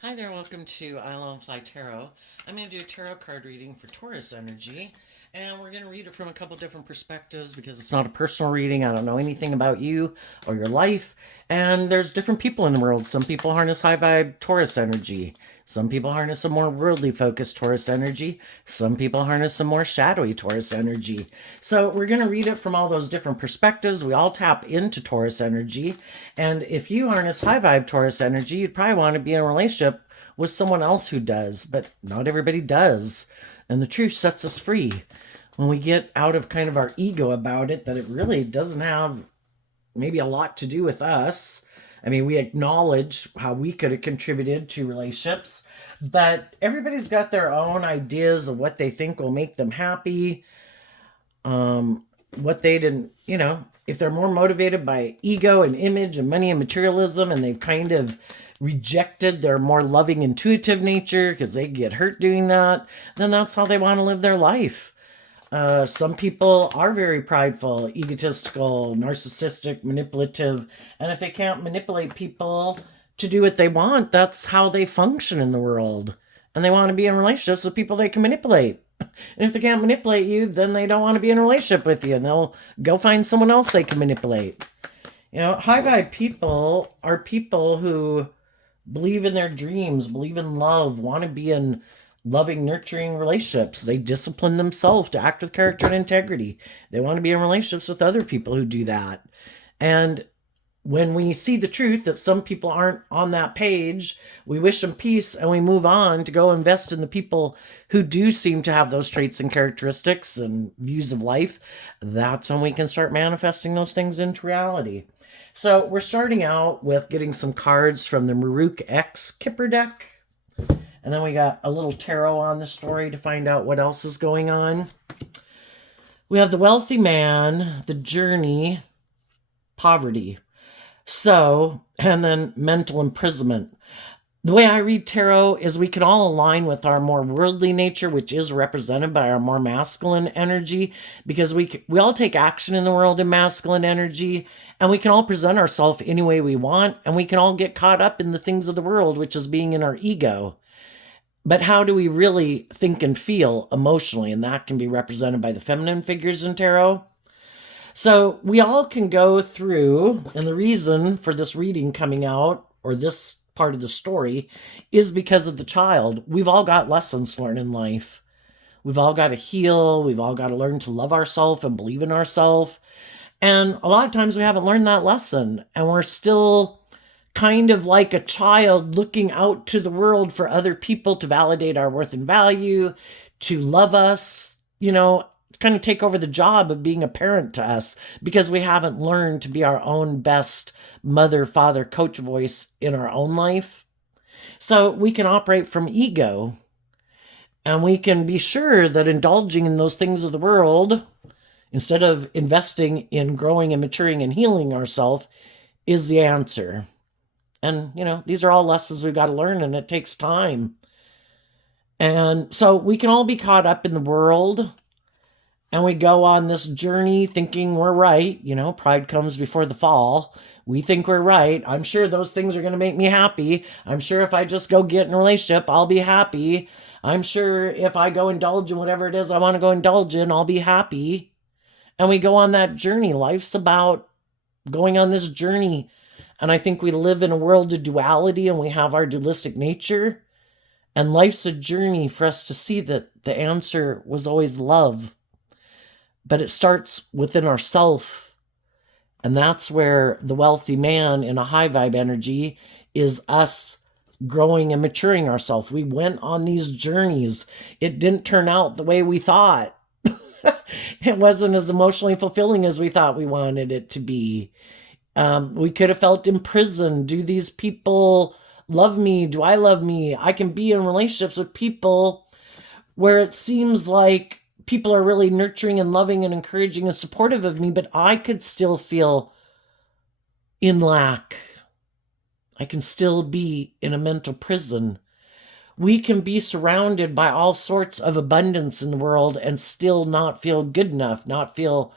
Hi there, welcome to I Love Fly Tarot. I'm going to do a tarot card reading for Taurus energy, and we're going to read it from a couple different perspectives because it's not a personal reading. I don't know anything about you or your life, and there's different people in the world. Some people harness high vibe Taurus energy. Some people harness a more worldly focused Taurus energy. Some people harness a more shadowy Taurus energy. So we're going to read it from all those different perspectives. We all tap into Taurus energy. And if you harness high vibe Taurus energy, you'd probably want to be in a relationship with someone else who does, but not everybody does. And the truth sets us free when we get out of kind of our ego about it, that it really doesn't have maybe a lot to do with us. I mean, we acknowledge how we could have contributed to relationships, but everybody's got their own ideas of what they think will make them happy. What they didn't, if they're more motivated by ego and image and money and materialism, and they've kind of rejected their more loving, intuitive nature because they get hurt doing that, then that's how they want to live their life. Some people are very prideful, egotistical, narcissistic, manipulative, and if they can't manipulate people to do what they want, that's how they function in the world. And they want to be in relationships with people they can manipulate. And if they can't manipulate you, then they don't want to be in a relationship with you, and they'll go find someone else they can manipulate. High vibe people are people who believe in their dreams, believe in love, want to be in loving, nurturing relationships. They discipline themselves to act with character and integrity. They want to be in relationships with other people who do that. And when we see the truth that some people aren't on that page, we wish them peace and we move on to go invest in the people who do seem to have those traits and characteristics and views of life. That's when we can start manifesting those things into reality. So we're starting out with getting some cards from the Maruk X Kipper deck. And then we got a little tarot on the story to find out what else is going on. We have the wealthy man, the journey, poverty. So, and then mental imprisonment. The way I read tarot is we can all align with our more worldly nature, which is represented by our more masculine energy, because we all take action in the world in masculine energy, and we can all present ourselves any way we want, and we can all get caught up in the things of the world, which is being in our ego. But how do we really think and feel emotionally? And that can be represented by the feminine figures in tarot. So we all can go through, and the reason for this reading coming out, or this part of the story, is because of the child. We've all got lessons to learn in life. We've all got to heal. We've all got to learn to love ourselves and believe in ourselves. And a lot of times we haven't learned that lesson, and we're still kind of like a child looking out to the world for other people to validate our worth and value, to love us, kind of take over the job of being a parent to us, because we haven't learned to be our own best mother, father, coach voice in our own life. So we can operate from ego, and we can be sure that indulging in those things of the world, instead of investing in growing and maturing and healing ourselves, is the answer. And, these are all lessons we've got to learn, and it takes time. And so we can all be caught up in the world, and we go on this journey thinking we're right. Pride comes before the fall. We think we're right. I'm sure those things are going to make me happy. I'm sure if I just go get in a relationship, I'll be happy. I'm sure if I go indulge in whatever it is I want to go indulge in, I'll be happy. And we go on that journey. Life's about going on this journey. And I think we live in a world of duality, and we have our dualistic nature. And life's a journey for us to see that the answer was always love. But it starts within ourself. And that's where the wealthy man in a high vibe energy is us growing and maturing ourselves. We went on these journeys. It didn't turn out the way we thought. It wasn't as emotionally fulfilling as we thought we wanted it to be. We could have felt imprisoned. Do these people love me? Do I love me? I can be in relationships with people where it seems like people are really nurturing and loving and encouraging and supportive of me, but I could still feel in lack. I can still be in a mental prison. We can be surrounded by all sorts of abundance in the world and still not feel good enough, not feel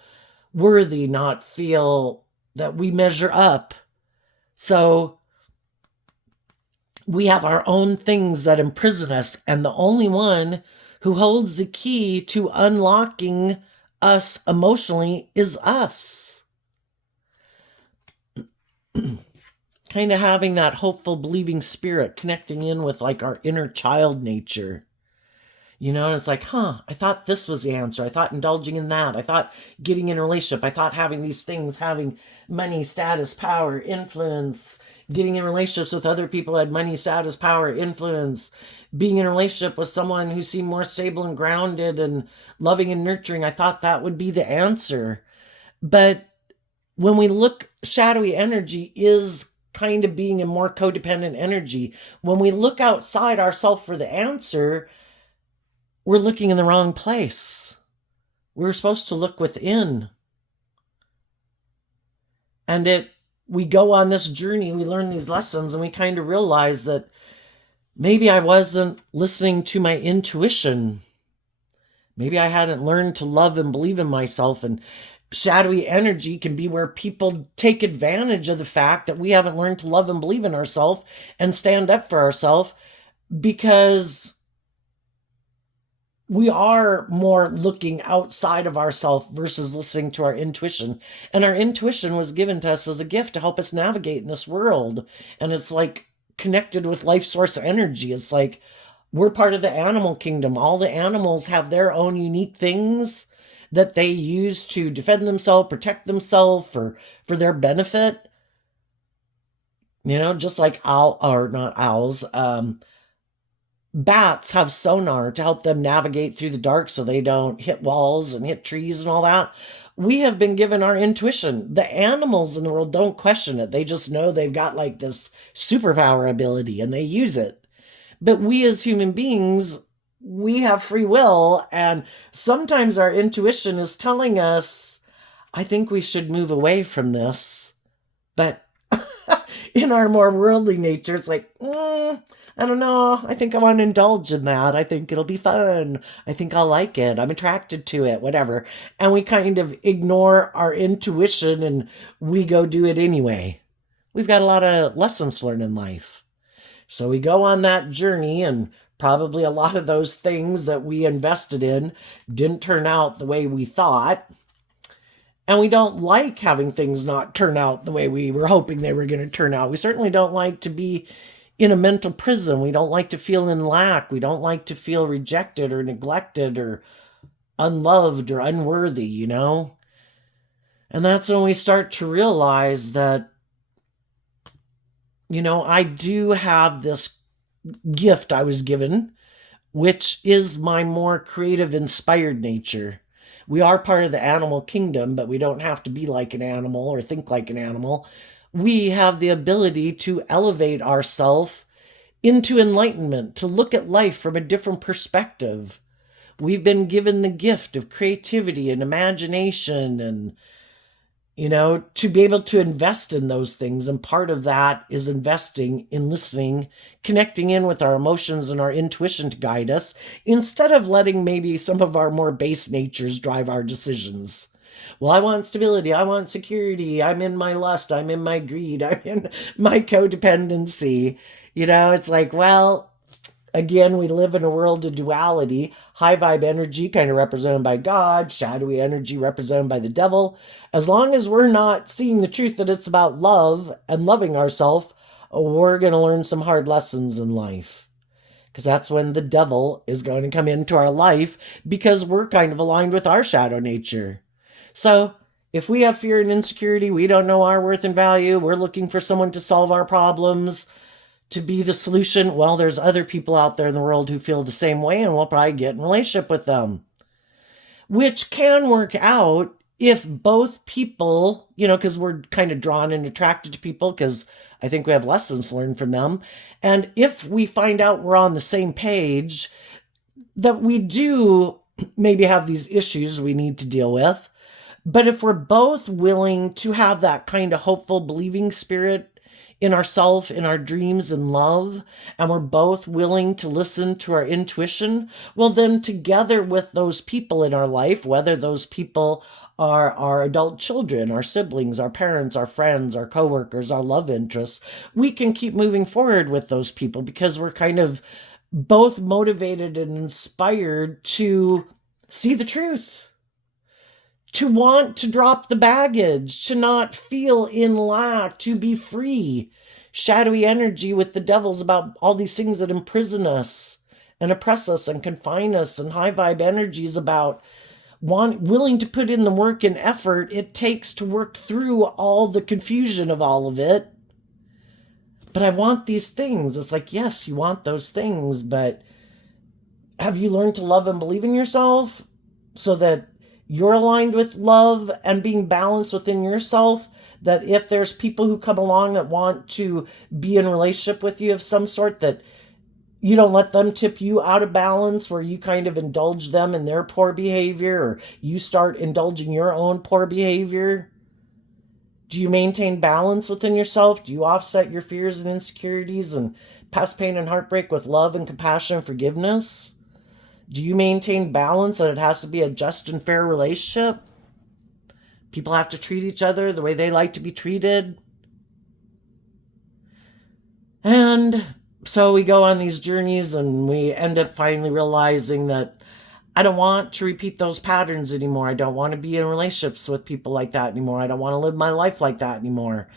worthy, not feel that we measure up. So we have our own things that imprison us, and the only one who holds the key to unlocking us emotionally is us. Kind of having that hopeful, believing spirit, connecting in with like our inner child nature. You know, and it's like, I thought this was the answer. I thought indulging in that. I thought getting in a relationship. I thought having these things, having money, status, power, influence, getting in relationships with other people who had money, status, power, influence, being in a relationship with someone who seemed more stable and grounded and loving and nurturing. I thought that would be the answer. But when we look, shadowy energy is kind of being a more codependent energy. When we look outside ourselves for the answer, we're looking in the wrong place. We're supposed to look within. And we go on this journey, we learn these lessons, and we kind of realize that maybe I wasn't listening to my intuition. Maybe I hadn't learned to love and believe in myself. And shadowy energy can be where people take advantage of the fact that we haven't learned to love and believe in ourselves and stand up for ourselves, because we are more looking outside of ourselves versus listening to our intuition. And our intuition was given to us as a gift to help us navigate in this world. And it's like connected with life source energy. It's like we're part of the animal kingdom. All the animals have their own unique things that they use to defend themselves, protect themselves for their benefit. You know, just like bats have sonar to help them navigate through the dark so they don't hit walls and hit trees and all that. We have been given our intuition. The animals in the world don't question it. They just know they've got like this superpower ability and they use it. But we as human beings, we have free will, and sometimes our intuition is telling us, I think we should move away from this. But in our more worldly nature, it's like, I don't know. I think I want to indulge in that. I think it'll be fun. I think I'll like it. I'm attracted to it, whatever. And we kind of ignore our intuition and we go do it anyway. We've got a lot of lessons to learn in life. So we go on that journey, and probably a lot of those things that we invested in didn't turn out the way we thought. And we don't like having things not turn out the way we were hoping they were going to turn out. We certainly don't like to be in a mental prison. We don't like to feel in lack. We don't like to feel rejected or neglected or unloved or unworthy, you know? And that's when we start to realize that, you know, I do have this gift I was given, which is my more creative, inspired nature. We are part of the animal kingdom, but we don't have to be like an animal or think like an animal. We have the ability to elevate ourselves into enlightenment, to look at life from a different perspective. We've been given the gift of creativity and imagination and, you know, to be able to invest in those things. And part of that is investing in listening, connecting in with our emotions and our intuition to guide us, instead of letting maybe some of our more base natures drive our decisions. Well, I want stability. I want security. I'm in my lust. I'm in my greed. I'm in my codependency. You know, it's like, well, again, we live in a world of duality. High vibe energy kind of represented by God, shadowy energy represented by the devil. As long as we're not seeing the truth that it's about love and loving ourselves, we're going to learn some hard lessons in life. Because that's when the devil is going to come into our life, because we're kind of aligned with our shadow nature. So if we have fear and insecurity, we don't know our worth and value, we're looking for someone to solve our problems, to be the solution, well, there's other people out there in the world who feel the same way, and we'll probably get in a relationship with them. Which can work out if both people, you know, because we're kind of drawn and attracted to people because I think we have lessons learned from them. And if we find out we're on the same page, that we do maybe have these issues we need to deal with, But if we're both willing to have that kind of hopeful, believing spirit in ourselves, in our dreams and love, and we're both willing to listen to our intuition, well, then together with those people in our life, whether those people are our adult children, our siblings, our parents, our friends, our coworkers, our love interests, we can keep moving forward with those people because we're kind of both motivated and inspired to see the truth, to want to drop the baggage, to not feel in lack, to be free. Shadowy energy with the devil's about all these things that imprison us and oppress us and confine us, and high vibe energy is about willing to put in the work and effort it takes to work through all the confusion of all of it. But I want these things. It's like, yes, you want those things, but have you learned to love and believe in yourself so that you're aligned with love and being balanced within yourself? That if there's people who come along that want to be in a relationship with you of some sort, that you don't let them tip you out of balance where you kind of indulge them in their poor behavior, or you start indulging your own poor behavior. Do you maintain balance within yourself? Do you offset your fears and insecurities and past pain and heartbreak with love and compassion and forgiveness? Do you maintain balance that it has to be a just and fair relationship? People have to treat each other the way they like to be treated. And so we go on these journeys and we end up finally realizing that I don't want to repeat those patterns anymore. I don't want to be in relationships with people like that anymore. I don't want to live my life like that anymore.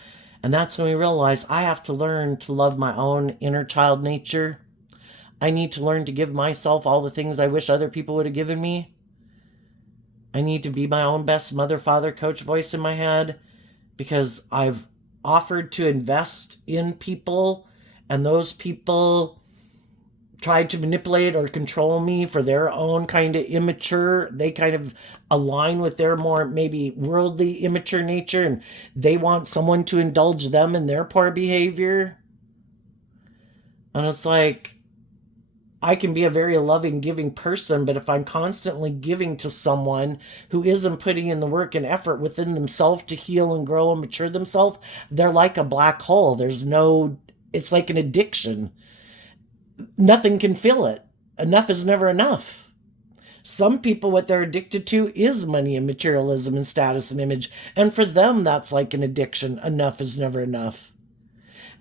And that's when we realize I have to learn to love my own inner child nature. I need to learn to give myself all the things I wish other people would have given me. I need to be my own best mother, father, coach voice in my head, because I've offered to invest in people, and those people tried to manipulate or control me for their own kind of immature. They kind of align with their more maybe worldly, immature nature, and they want someone to indulge them in their poor behavior. And it's like, I can be a very loving, giving person, but if I'm constantly giving to someone who isn't putting in the work and effort within themselves to heal and grow and mature themselves, they're like a black hole. It's like an addiction. Nothing can fill it. Enough is never enough. Some people, what they're addicted to is money and materialism and status and image. And for them, that's like an addiction. Enough is never enough.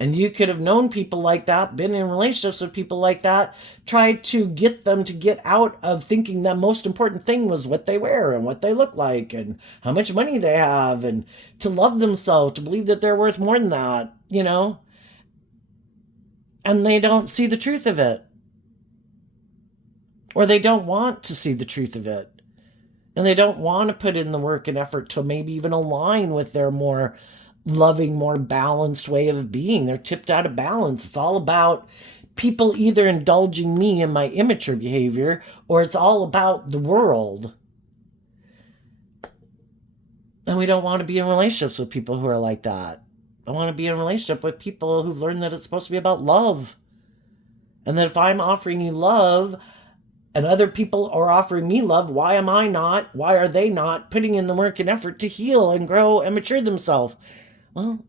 And you could have known people like that, been in relationships with people like that, tried to get them to get out of thinking the most important thing was what they wear and what they look like and how much money they have, and to love themselves, to believe that they're worth more than that, And they don't see the truth of it. Or they don't want to see the truth of it. And they don't want to put in the work and effort to maybe even align with their more loving, more balanced way of being. They're tipped out of balance. It's all about people either indulging me in my immature behavior, or it's all about the world. And we don't want to be in relationships with people who are like that. I want to be in a relationship with people who've learned that it's supposed to be about love. And that if I'm offering you love and other people are offering me love, why am I not? Why are they not putting in the work and effort to heal and grow and mature themselves? Well,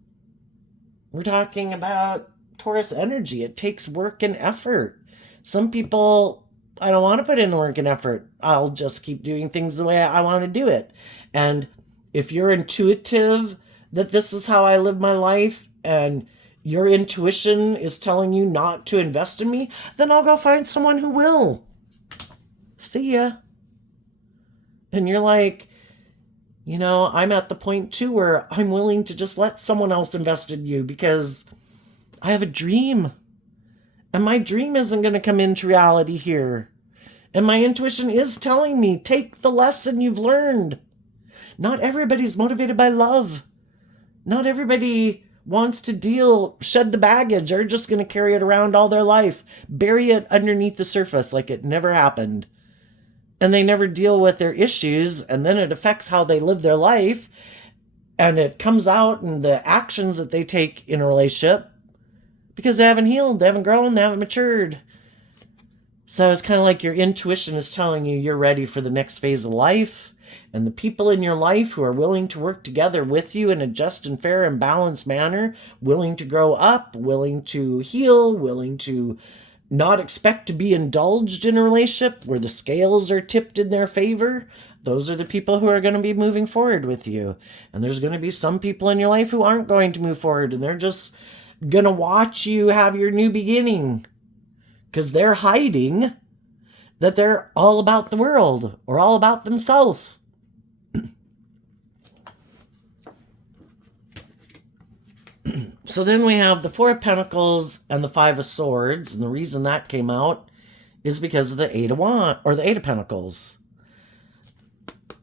we're talking about Taurus energy. It takes work and effort. Some people, I don't want to put in the work and effort. I'll just keep doing things the way I want to do it. And if you're intuitive that this is how I live my life, and your intuition is telling you not to invest in me, then I'll go find someone who will. See ya. And you're like, I'm at the point too where I'm willing to just let someone else invest in you because I have a dream. And my dream isn't going to come into reality here. And my intuition is telling me, take the lesson you've learned. Not everybody's motivated by love. Not everybody wants to shed the baggage. They're just going to carry it around all their life, bury it underneath the surface like it never happened. And they never deal with their issues, and then it affects how they live their life, and it comes out in the actions that they take in a relationship because they haven't healed, they haven't grown, they haven't matured. So it's kind of like your intuition is telling you you're ready for the next phase of life. And the people in your life who are willing to work together with you in a just and fair and balanced manner, willing to grow up, willing to heal, willing to not expect to be indulged in a relationship where the scales are tipped in their favor, those are the people who are going to be moving forward with you. And there's going to be some people in your life who aren't going to move forward, and they're just going to watch you have your new beginning because they're hiding that they're all about the world or all about themselves. So then we have the Four of Pentacles and the Five of Swords, and the reason that came out is because of the Eight of Wands, or the Eight of Pentacles.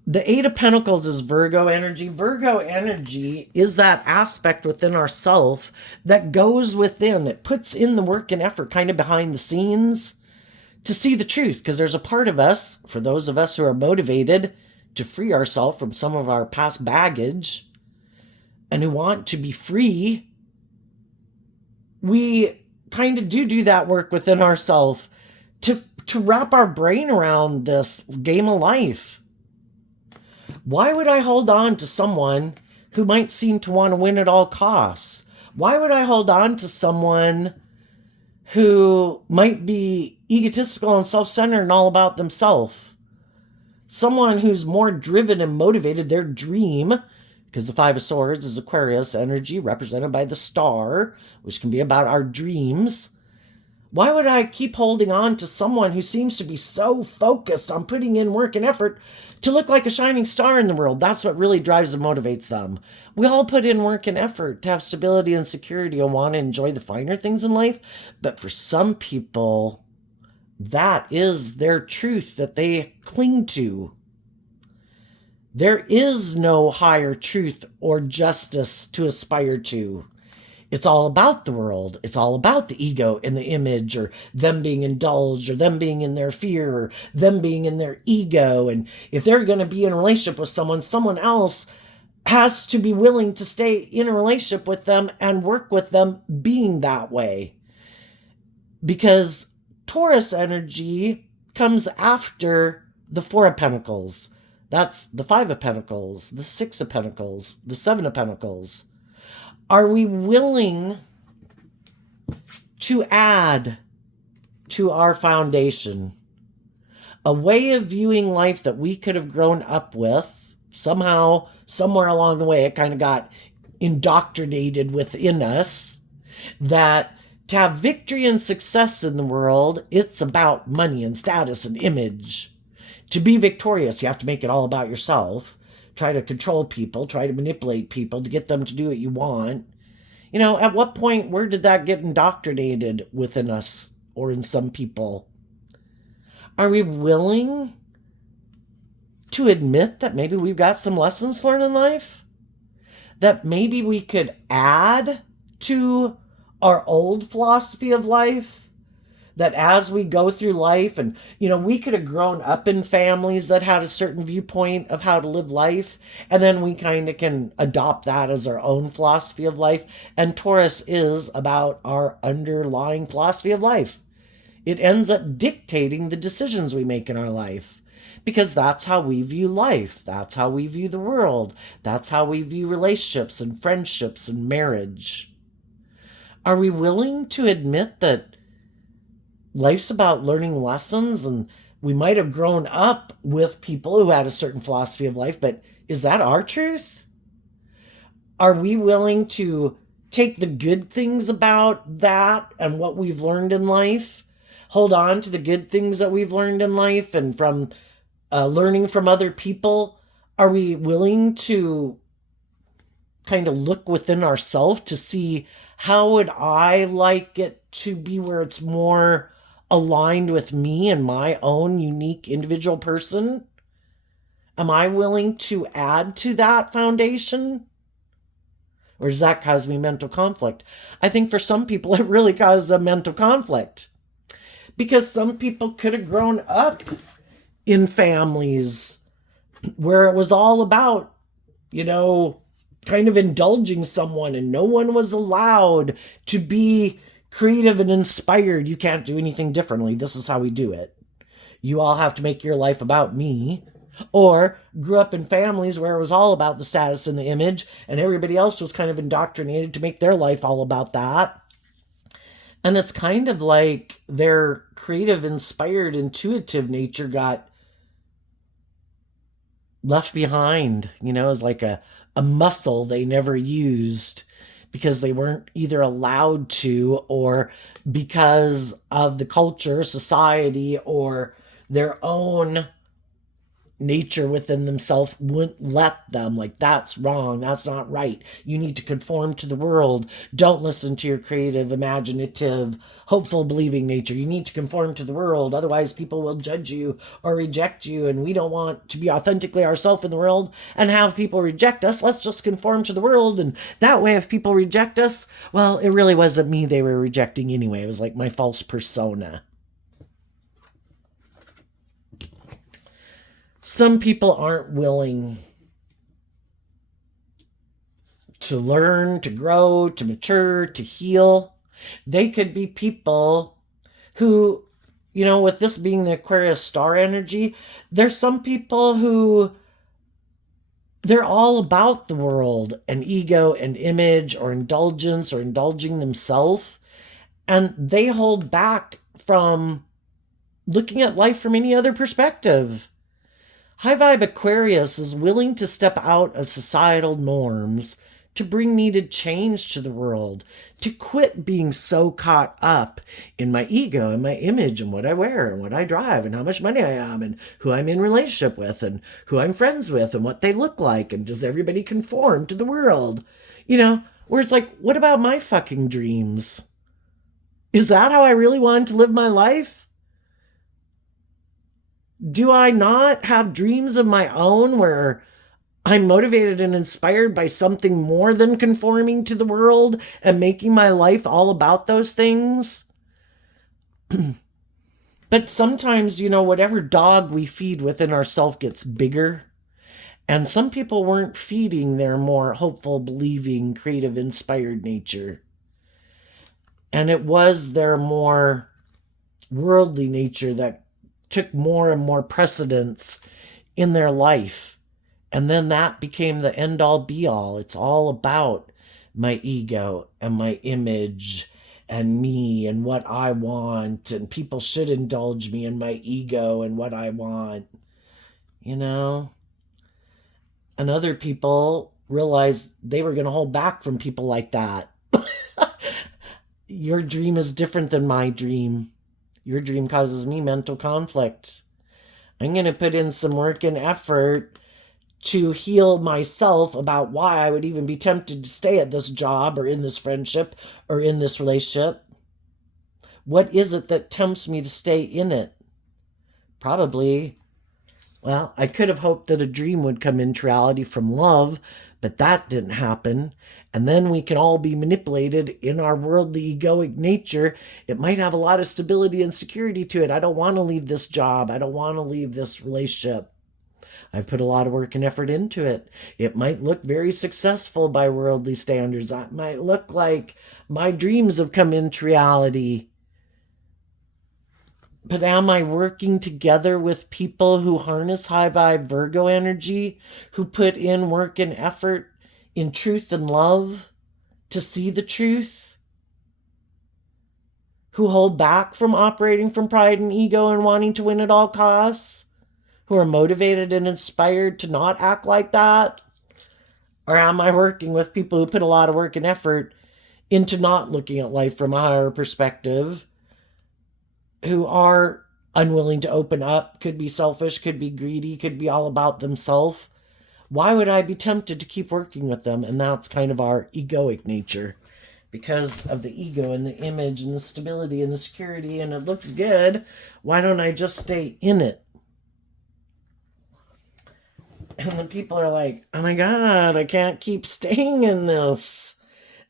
The Eight of Pentacles is Virgo energy. Virgo energy is that aspect within ourself that goes within. It puts in the work and effort kind of behind the scenes to see the truth, because there's a part of us, for those of us who are motivated to free ourselves from some of our past baggage and who want to be free, we kind of do that work within ourselves to wrap our brain around this game of life. Why would I hold on to someone who might seem to want to win at all costs? Why would I hold on to someone who might be egotistical and self-centered and all about themselves? Someone who's more driven and motivated, their dream, because the Five of Swords is Aquarius energy represented by the star, which can be about our dreams. Why would I keep holding on to someone who seems to be so focused on putting in work and effort to look like a shining star in the world? That's what really drives and motivates them. We all put in work and effort to have stability and security and want to enjoy the finer things in life. But for some people, that is their truth that they cling to. There is no higher truth or justice to aspire to. It's all about the world. It's all about the ego and the image, or them being indulged, or them being in their fear, or them being in their ego. And if they're going to be in a relationship with someone else has to be willing to stay in a relationship with them and work with them being that way. Because Taurus energy comes after the Four of Pentacles. That's the Five of Pentacles, the Six of Pentacles, the Seven of Pentacles. Are we willing to add to our foundation a way of viewing life that we could have grown up with? Somehow, somewhere along the way, it kind of got indoctrinated within us that to have victory and success in the world, it's about money and status and image. To be victorious, you have to make it all about yourself. Try to control people, try to manipulate people to get them to do what you want. You know, at what point, where did that get indoctrinated within us or in some people? Are we willing to admit that maybe we've got some lessons learned in life? That maybe we could add to our old philosophy of life? That as we go through life, and, you know, we could have grown up in families that had a certain viewpoint of how to live life, and then we kind of can adopt that as our own philosophy of life. And Taurus is about our underlying philosophy of life. It ends up dictating the decisions we make in our life, because that's how we view life. That's how we view the world. That's how we view relationships and friendships and marriage. Are we willing to admit that life's about learning lessons, and we might have grown up with people who had a certain philosophy of life, but is that our truth? Are we willing to take the good things about that and what we've learned in life, hold on to the good things that we've learned in life and from learning from other people? Are we willing to kind of look within ourselves to see, how would I like it to be where it's more aligned with me and my own unique individual person? Am I willing to add to that foundation? Or does that cause me mental conflict? I think for some people it really causes a mental conflict, because some people could have grown up in families where it was all about, you know, kind of indulging someone, and no one was allowed to be creative and inspired. You can't do anything differently. This is how we do it. You all have to make your life about me. or grew up in families where it was all about the status and the image, and everybody else was kind of indoctrinated to make their life all about that. And it's kind of like their creative, inspired, intuitive nature got left behind, as like a muscle they never used because they weren't either allowed to, or because of the culture, society, or their own nature within themselves wouldn't let them. Like, that's wrong, that's not right, you need to conform to the world, don't listen to your creative, imaginative, hopeful, believing nature, you need to conform to the world, otherwise people will judge you or reject you, and we don't want to be authentically ourselves in the world and have people reject us. Let's just conform to the world, and that way if people reject us, well, it really wasn't me they were rejecting anyway, it was like my false persona. Some people aren't willing to learn, to grow, to mature, to heal. They could be people who, with this being the Aquarius star energy, there's some people who they're all about the world and ego and image or indulgence or indulging themselves. And they hold back from looking at life from any other perspective. High vibe Aquarius is willing to step out of societal norms to bring needed change to the world, to quit being so caught up in my ego and my image and what I wear and what I drive and how much money I am and who I'm in relationship with and who I'm friends with and what they look like and does everybody conform to the world. Where it's like, what about my fucking dreams? Is that how I really wanted to live my life? Do I not have dreams of my own where I'm motivated and inspired by something more than conforming to the world and making my life all about those things? But sometimes, whatever dog we feed within ourselves gets bigger. And some people weren't feeding their more hopeful, believing, creative, inspired nature. And it was their more worldly nature that took more and more precedence in their life. And then that became the end all be all. It's all about my ego and my image and me and what I want. And people should indulge me in my ego and what I want. And other people realized they were going to hold back from people like that. Your dream is different than my dream. Your dream causes me mental conflict. I'm going to put in some work and effort to heal myself about why I would even be tempted to stay at this job or in this friendship or in this relationship. What is it that tempts me to stay in it? Probably, well, I could have hoped that a dream would come into reality from love, but that didn't happen. And then we can all be manipulated in our worldly egoic nature. It might have a lot of stability and security to it. I don't want to leave this job. I don't want to leave this relationship. I've put a lot of work and effort into it. It might look very successful by worldly standards. It might look like my dreams have come into reality. But am I working together with people who harness high vibe Virgo energy, who put in work and effort in truth and love to see the truth? Who hold back from operating from pride and ego and wanting to win at all costs? Who are motivated and inspired to not act like that? Or am I working with people who put a lot of work and effort into not looking at life from a higher perspective, who are unwilling to open up, could be selfish, could be greedy, could be all about themselves? Why would I be tempted to keep working with them? And that's kind of our egoic nature. Because of the ego and the image and the stability and the security, and it looks good, why don't I just stay in it? And then people are like, oh my God, I can't keep staying in this.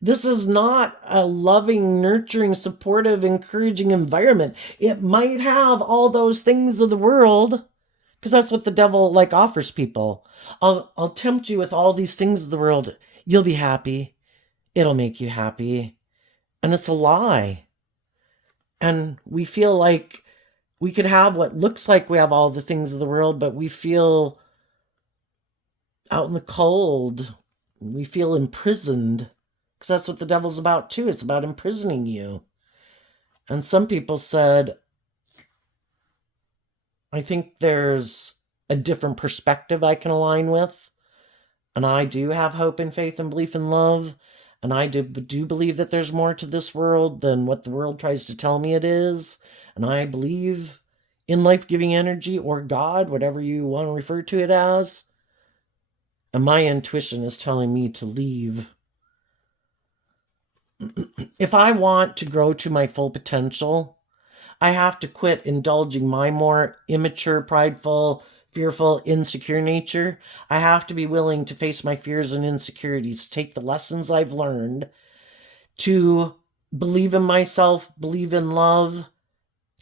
This is not a loving, nurturing, supportive, encouraging environment. It might have all those things of the world, because that's what the devil offers people. I'll tempt you with all these things of the world. You'll be happy. It'll make you happy. And it's a lie. And we feel like We could have what looks like we have all the things of the world, but we feel out in the cold. We feel imprisoned, because that's what the devil's about too. It's about imprisoning you. And some people said, I think there's a different perspective I can align with. And I do have hope and faith and belief and love. And I do believe that there's more to this world than what the world tries to tell me it is. And I believe in life-giving energy, or God, whatever you want to refer to it as. And my intuition is telling me to leave. If I want to grow to my full potential, I have to quit indulging my more immature, prideful, fearful, insecure nature. I have to be willing to face my fears and insecurities, take the lessons I've learned, to believe in myself, believe in love,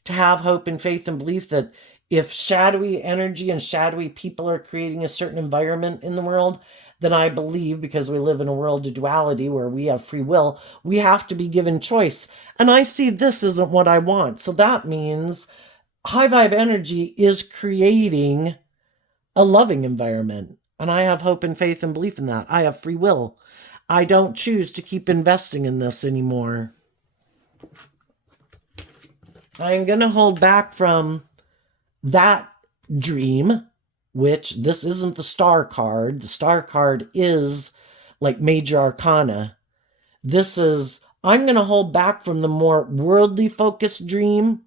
to have hope and faith and belief that if shadowy energy and shadowy people are creating a certain environment in the world, then I believe, because we live in a world of duality where we have free will, we have to be given choice. And I see this isn't what I want. So that means high vibe energy is creating a loving environment. And I have hope and faith and belief in that. I have free will. I don't choose to keep investing in this anymore. I'm going to hold back from that dream, which this isn't the star card. The star card is like major arcana. This is, I'm going to hold back from the more worldly focused dream,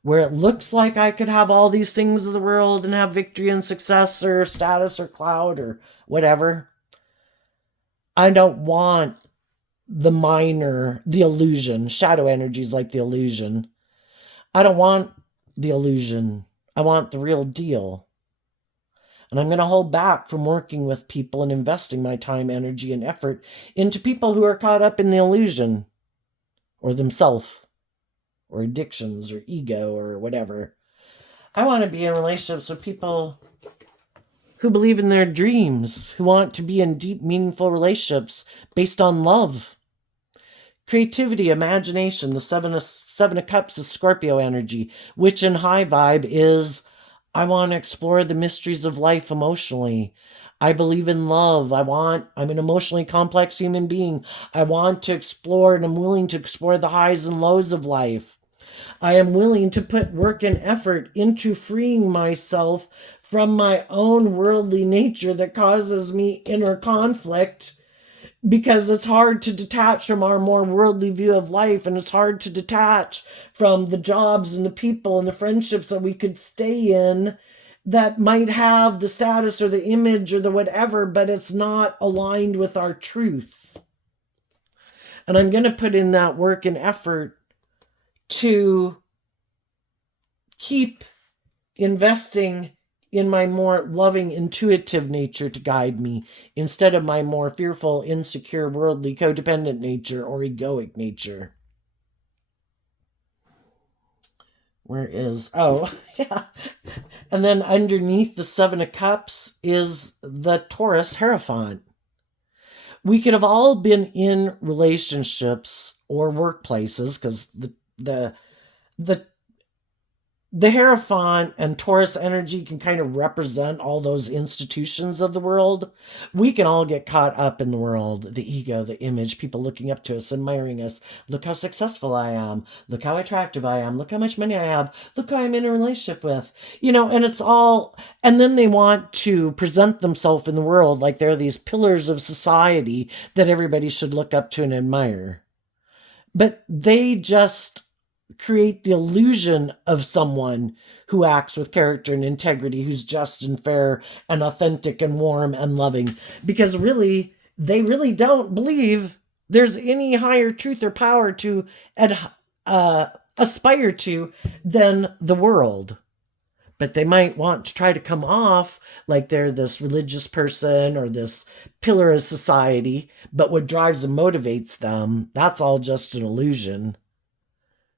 where it looks like I could have all these things of the world and have victory and success or status or clout or whatever. I don't want the minor, the illusion. Shadow energy is like the illusion. I don't want the illusion. I want the real deal. And I'm going to hold back from working with people and investing my time, energy, and effort into people who are caught up in the illusion, or themselves, or addictions, or ego, or whatever. I want to be in relationships with people who believe in their dreams, who want to be in deep, meaningful relationships based on love. Creativity, imagination, the seven of Cups is Scorpio energy, which in high vibe is, I want to explore the mysteries of life emotionally. I believe in love. I'm an emotionally complex human being. I want to explore, and I'm willing to explore the highs and lows of life. I am willing to put work and effort into freeing myself from my own worldly nature that causes me inner conflict, because it's hard to detach from our more worldly view of life, and it's hard to detach from the jobs and the people and the friendships that we could stay in that might have the status or the image or the whatever, but it's not aligned with our truth. And I'm going to put in that work and effort to keep investing in my more loving, intuitive nature to guide me, instead of my more fearful, insecure, worldly, codependent nature or egoic nature. Where is, yeah. And then underneath the Seven of Cups is the Taurus Hierophant. We could have all been in relationships or workplaces, because the Hierophant and Taurus energy can kind of represent all those institutions of the world. We can all get caught up in the world, the ego, the image, people looking up to us, admiring us. Look how successful I am. Look how attractive I am. Look how much money I have. Look who I'm in a relationship with. And it's all, and then they want to present themselves in the world like they're these pillars of society that everybody should look up to and admire. But they just create the illusion of someone who acts with character and integrity, who's just and fair and authentic and warm and loving, because really, they really don't believe there's any higher truth or power to aspire to than the world. But they might want to try to come off like they're this religious person or this pillar of society, but what drives and motivates them, that's all just an illusion.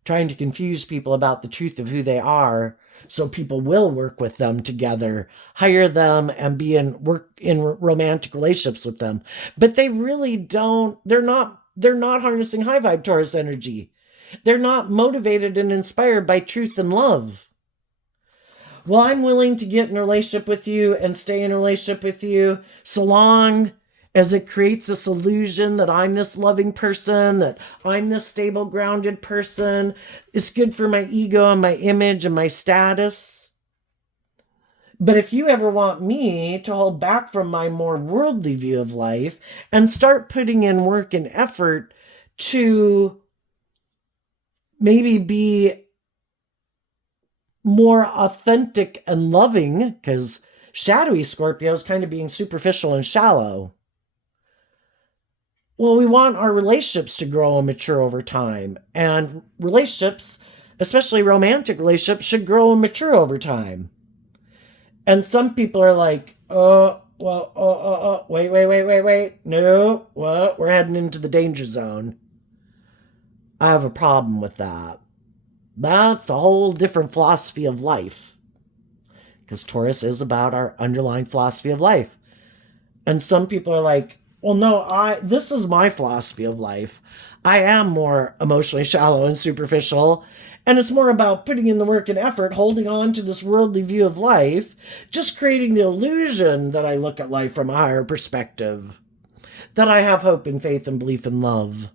Trying to confuse people about the truth of who they are, so people will work with them together, hire them, and work in romantic relationships with them. But they really don't. They're not harnessing high vibe Taurus energy. They're not motivated and inspired by truth and love. Well, I'm willing to get in a relationship with you and stay in a relationship with you so long as it creates this illusion that I'm this loving person, that I'm this stable, grounded person. It's good for my ego and my image and my status. But if you ever want me to hold back from my more worldly view of life and start putting in work and effort to maybe be more authentic and loving, because shadowy Scorpio is kind of being superficial and shallow. Well, we want our relationships to grow and mature over time. And relationships, especially romantic relationships, should grow and mature over time. And some people are like, wait. No, what? We're heading into the danger zone. I have a problem with that. That's a whole different philosophy of life. Because Taurus is about our underlying philosophy of life. And some people are like, well, no, this is my philosophy of life. I am more emotionally shallow and superficial. And it's more about putting in the work and effort, holding on to this worldly view of life, just creating the illusion that I look at life from a higher perspective, that I have hope and faith and belief in love.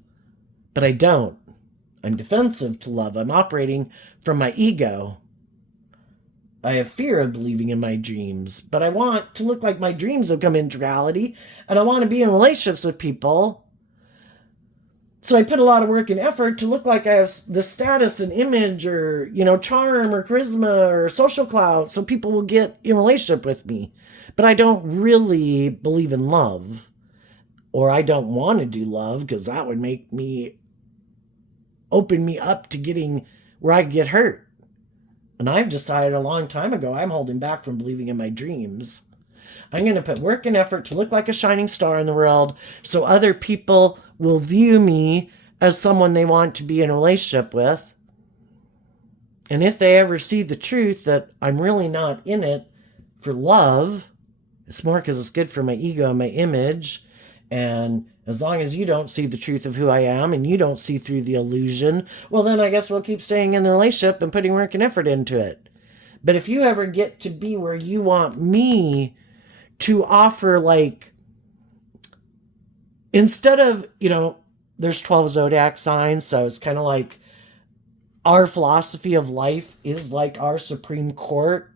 But I don't. I'm defensive to love. I'm operating from my ego. I have fear of believing in my dreams, but I want to look like my dreams have come into reality, and I want to be in relationships with people. So I put a lot of work and effort to look like I have the status and image or, charm or charisma or social clout so people will get in relationship with me. But I don't really believe in love, or I don't want to do love because that would make me open me up to getting where I get hurt. And I've decided a long time ago I'm holding back from believing in my dreams. I'm going to put work and effort to look like a shining star in the world so other people will view me as someone they want to be in a relationship with. And if they ever see the truth that I'm really not in it for love, it's more because it's good for my ego and my image. And as long as you don't see the truth of who I am and you don't see through the illusion, well, then I guess we'll keep staying in the relationship and putting work and effort into it. But if you ever get to be where you want me to offer, like, instead of, there's 12 zodiac signs, so it's kind of like our philosophy of life is like our Supreme Court.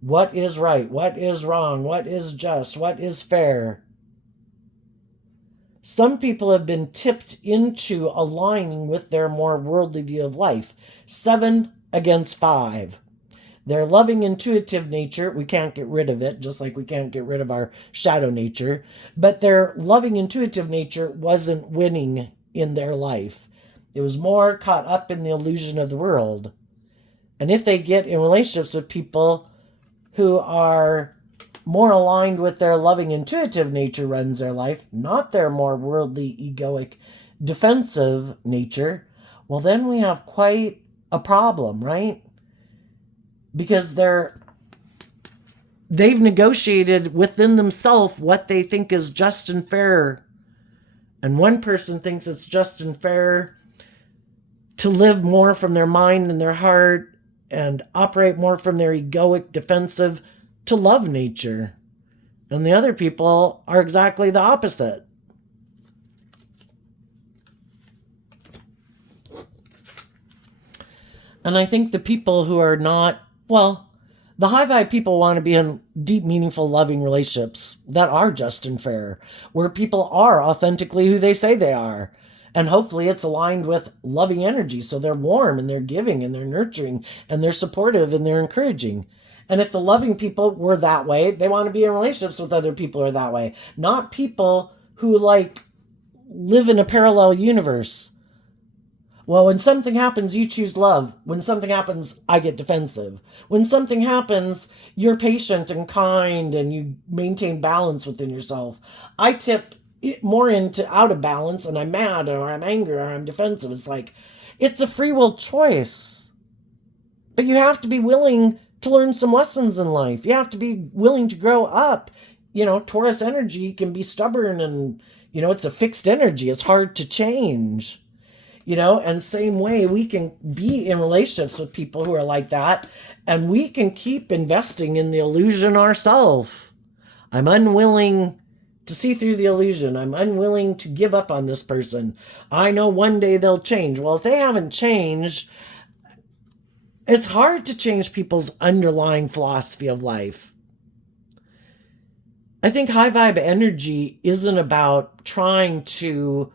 What is right? What is wrong? What is just? What is fair? Some people have been tipped into aligning with their more worldly view of life. 7 against 5. Their loving, intuitive nature, we can't get rid of it, just like we can't get rid of our shadow nature. But their loving, intuitive nature wasn't winning in their life. It was more caught up in the illusion of the world. And if they get in relationships with people who are more aligned with their loving, intuitive nature runs their life, not their more worldly, egoic, defensive nature, well, then we have quite a problem, right? Because they've negotiated within themselves what they think is just and fair. And one person thinks it's just and fair to live more from their mind and their heart and operate more from their egoic, defensive, to love nature. And the other people are exactly the opposite. And I think the people who are not, the high vibe people want to be in deep, meaningful, loving relationships that are just and fair, where people are authentically who they say they are. And hopefully it's aligned with loving energy. So they're warm and they're giving and they're nurturing and they're supportive and they're encouraging. And if the loving people were that way, they want to be in relationships with other people who are that way. Not people who live in a parallel universe. Well, when something happens, you choose love. When something happens, I get defensive. When something happens, you're patient and kind and you maintain balance within yourself. I tip it more into out of balance and I'm mad or I'm angry or I'm defensive. It's like, it's a free will choice. But you have to be willing to learn some lessons in life. You have to be willing to grow up. Taurus energy can be stubborn and, it's a fixed energy. It's hard to change. And same way we can be in relationships with people who are like that, and we can keep investing in the illusion ourselves. I'm unwilling to see through the illusion. I'm unwilling to give up on this person. I know one day they'll change. Well, if they haven't changed, it's hard to change people's underlying philosophy of life. I think high vibe energy isn't about trying to,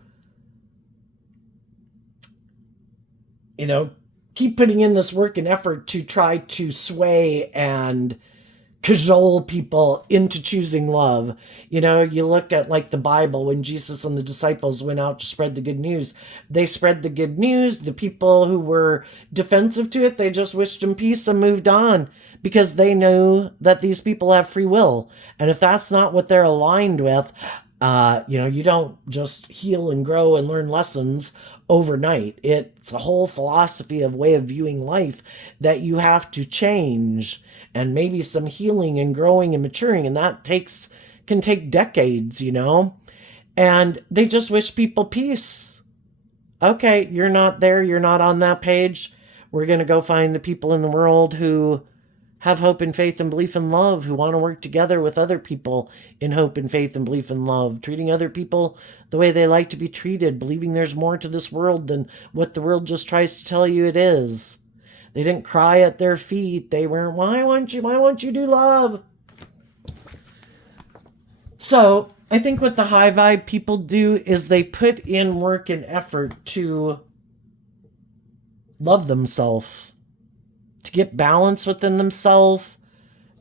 keep putting in this work and effort to try to sway and cajole people into choosing love. You look at like the Bible, when Jesus and the disciples went out to spread the good news. They spread the good news. The people who were defensive to it, they just wished them peace and moved on, because they knew that these people have free will. And if that's not what they're aligned with, you don't just heal and grow and learn lessons overnight. It's a whole philosophy of way of viewing life that you have to change, and maybe some healing and growing and maturing, and that can take decades, and they just wish people peace. Okay, you're not there, you're not on that page. We're going to go find the people in the world who have hope and faith and belief and love, who want to work together with other people in hope and faith and belief and love, treating other people the way they like to be treated, believing there's more to this world than what the world just tries to tell you it is. They didn't cry at their feet. They weren't, why won't you do love? So I think what the high vibe people do is they put in work and effort to love themselves, to get balance within themselves,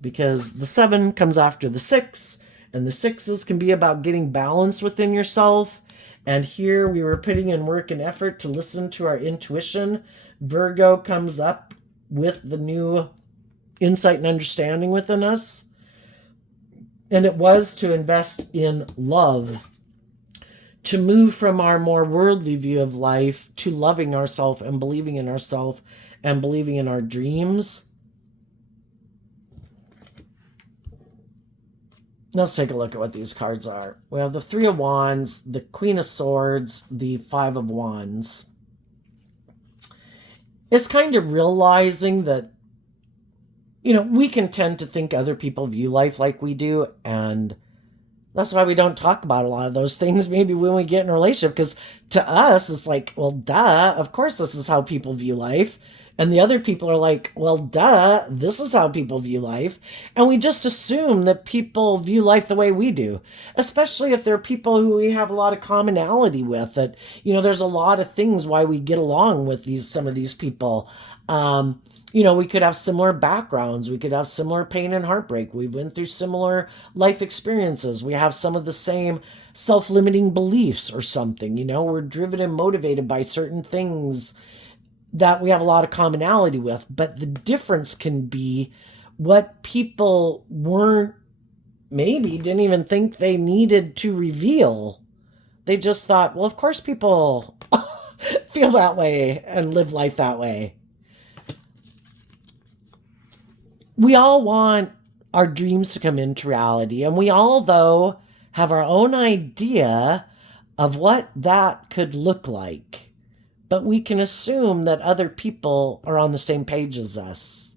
because the 7 comes after the 6, and the 6s can be about getting balance within yourself. And here we were putting in work and effort to listen to our intuition. Virgo comes up with the new insight and understanding within us. And it was to invest in love, to move from our more worldly view of life to loving ourselves and believing in ourselves and believing in our dreams. Let's take a look at what these cards are. We have the 3 of Wands, the Queen of Swords, the 5 of Wands. It's kind of realizing that, we can tend to think other people view life like we do, and that's why we don't talk about a lot of those things maybe when we get in a relationship, because to us, it's like, well, duh, of course this is how people view life. And the other people are like, well, duh, this is how people view life. And we just assume that people view life the way we do, especially if they're people who we have a lot of commonality with, that, there's a lot of things why we get along with some of these people. We could have similar backgrounds. We could have similar pain and heartbreak. We've been through similar life experiences. We have some of the same self-limiting beliefs or something. We're driven and motivated by certain things that we have a lot of commonality with. But the difference can be what people didn't even think they needed to reveal. They just thought, well, of course people feel that way and live life that way. We all want our dreams to come into reality, and we all, though, have our own idea of what that could look like. But we can assume that other people are on the same page as us.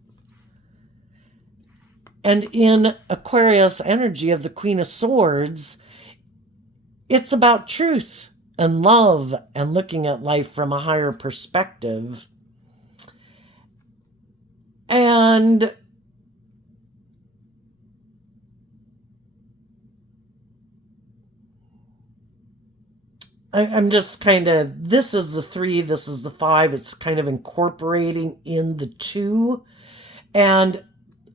And in Aquarius energy of the Queen of Swords, it's about truth and love and looking at life from a higher perspective. And I'm just kind of, this is the 3, this is the 5. It's kind of incorporating in the 2. And